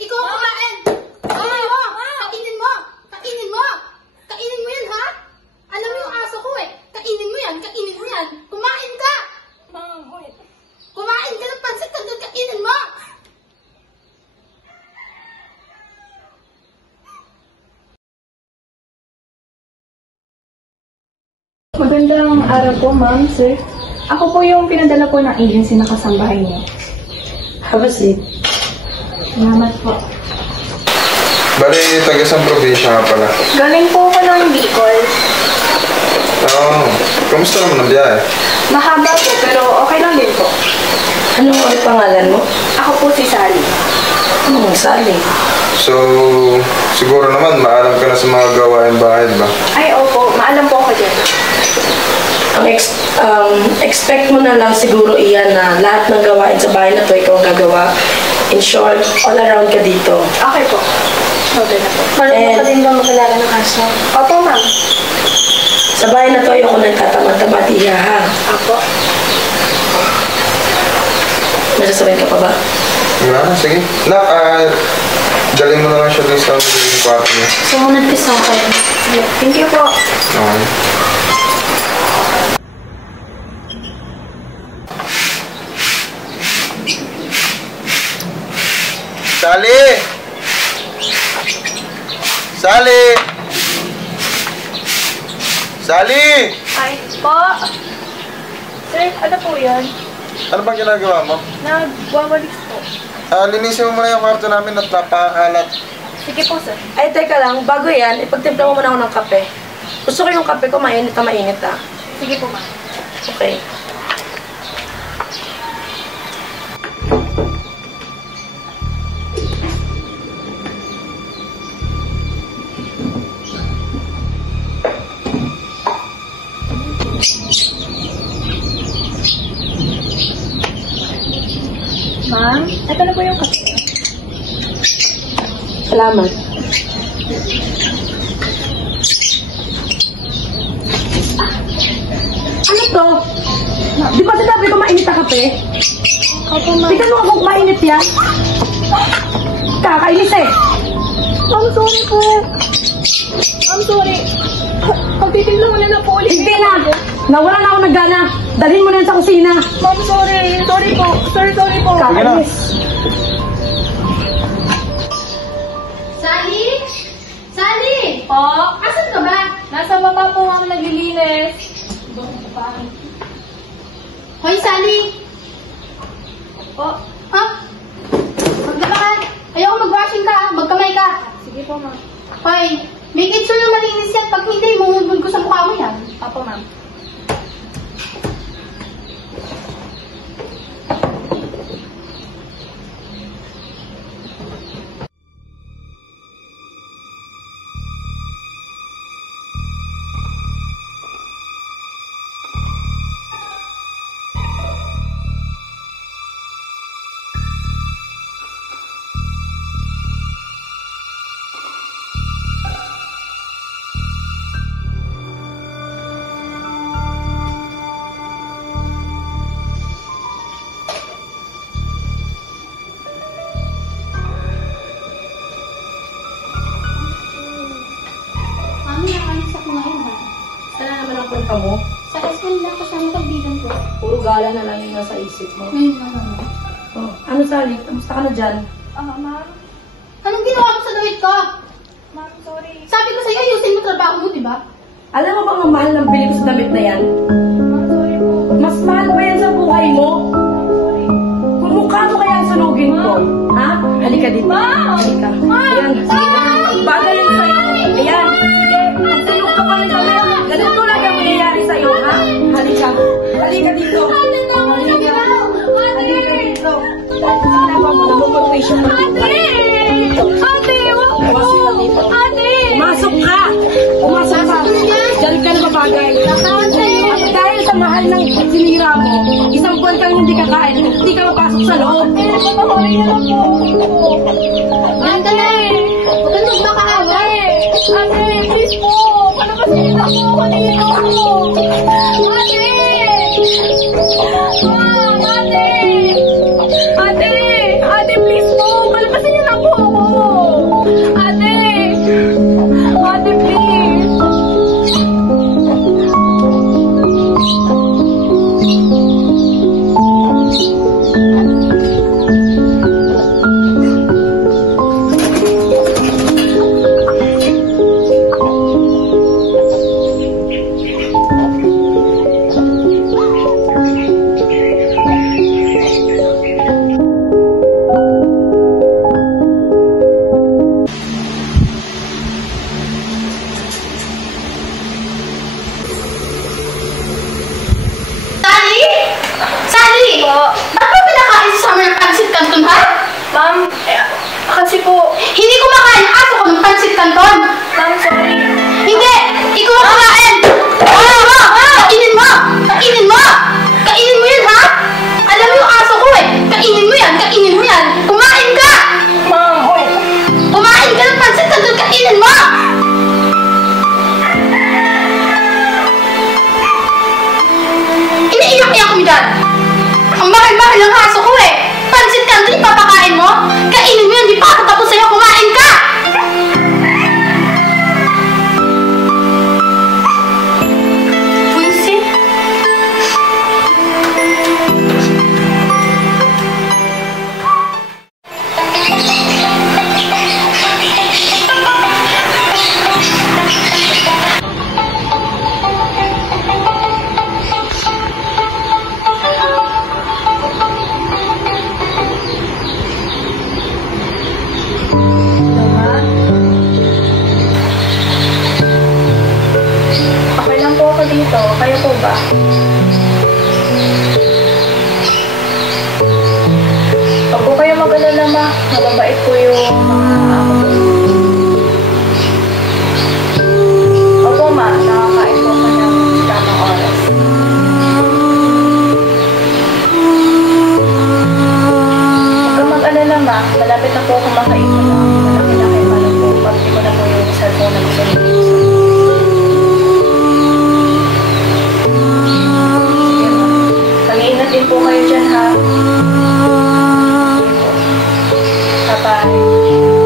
Ikaw ang kumain! Kainin mo! Kainin mo! Kainin mo! Kainin mo yan, ha? Alam mo yung aso ko eh. Kainin mo yan! Kainin mo yan! Kumain ka! Kumain ka ng pansit hanggang kainin mo! Magandang araw po, ma'am, sir. Ako po yung pinadala po ng agency na kasambahay niyo. Have a seat. Salamat po. Bali, taga-isang probinsya nga pala. Galing po ako ng Bicol. Oo. Kamusta naman ang biyahe? Mahaba po, pero okay lang din po. Ano ang pangalan mo? Ako po si Sally. Anong Sally? So, siguro naman maalam ka na sa mga gawain bahay, di ba? Ay, opo. Maalam po ako dyan. Expect mo na lang siguro iyan na lahat ng gawain sa bahay na to ikaw ang gagawa. In short, all around ka dito. Okay po. Okay na po. And- Marunong ka din ba makilala ng aso? Opo, ma'am. Sa bahay na to, ayoko nagtatamad-tamad iya, ha? Opo. May sasabihin ka pa ba? Wala na, sige. Nak, galing mo na lang siya dun sa magiging kwarto niya. Sumunod ka sa akin. Thank you po. Okay. Sally! Sally! Sally! Ay, po. Sir, ano po yun? Ano bang ginagawa mo? Nagwawalis po. Linisin mo muna yung kwarto namin at napakalat. Sige po, sir. Ay, teka lang. Bago yan, ipagtimpla mo muna ako ng kape. Gusto ko yung kape ko mainit na mainit, ha? Sige po, ma'am. Okay. Ma'am, ito na po yung kape. Salamat. Ano to? Di ba sinabi ko mainit na kape? Opo, ma'am. Tignan mo kung mainit yan. Kakainis eh. Ma'am, sorry po. Ma'am, sorry. Pagtitimla mo na na po ulit. Hindi na. Nawala na ako ng gana. Dalhin mo na yan sa kusina. Ma'am, sorry. Sorry po. Sorry po. Kakainis. Sally? Sally! Po? Asan ka ba? Nasa baba po ang naglilinis. Hoy, Sally! Po? Ha? Magdala ka. Ayaw mag-washing ka, ha? Magkamay ka. Sige po, ma'am. Hoy, make it sure na malinis yan. Pag hindi, mumubog ko sa mukha mo yan. Opo, ma'am. Mami, nakalis ako ngayon, ha? Saan na naman ang punta mo? Sa SM lang kasama kaibigan ko. Puro gala na lang yung nasa isip mo. Ngayon na naman. Oh, ano Sally? Kamusta ka na dyan? Ma'am. Anong ginawa mo sa damit ko? Ma'am, sorry. Sabi ko sa'yo, ayusin mo trabaho mo, di ba? Alam mo bang ang mahal ng bili ko sa damit na yan? Ma'am, sorry po. Mas mahal pa yan sa buhay mo. Sorry. Kung mukha mo kaya ang sunugin ko. Ha? Halika dito. Halika. Ayan. Bagay yun sa'yo. Ayan. Sige. Magtulog ka pa rin kami. Ganito lang ang mangyayari sa'yo, ha? Halika. Halika dito. Halika. Halika dito. Sinawa mo na mag-patient mo. Ate, wag po. Pumasok ka dito. Ate. Pumasok ka. Pumasok ka. Diyan ka na babagay. At dahil sa mahal ng sinira mo, isang buwan kang hindi kakain, hindi ka mapasok sa loob. Sorry na lang po. Ganda na eh. Huwag kang magmakaaway. Ate, please po. Palabasin na po ako dito. Ate. Ma'am, ate. Ate, please po. Palabasin niyo na po ako. Kasi po, Hindi kumakain ang aso ko ng pansit canton. ma'am, sorry. Hindi! Ikaw ang kumain! Kainin mo! Kainin mo! Kainin mo! Kainin mo yan, ha? Alam mo yung aso ko eh. Kainin mo yan! Kainin mo yan! Kumain ka! Ma'am, oy. Kumain ka ng pansit canton! Kainin mo! Iniiyak-iyak mo dyan! Ang mahal-mahal ng aso ko eh! Pansit canton yung papakain mo? Kainin mo yan! Di pa ako tapos sa'yo! Kumain ka! Puisit! Okay lang po ako dito. Kayo po ba? Huwag po kayo mag-alala, ma. Mababait po yung mga ako po. Opo, ma. Nakakain po ko ng tamang oras. Huwag kang mag-alala, ma. Malapit na po ako makaipon ng malaki-laki pa na po. Pagti ko na po yung cellphone na gusto niyo. Mag-iingat din po kayo dyan, ha? Sige po. Bye-bye.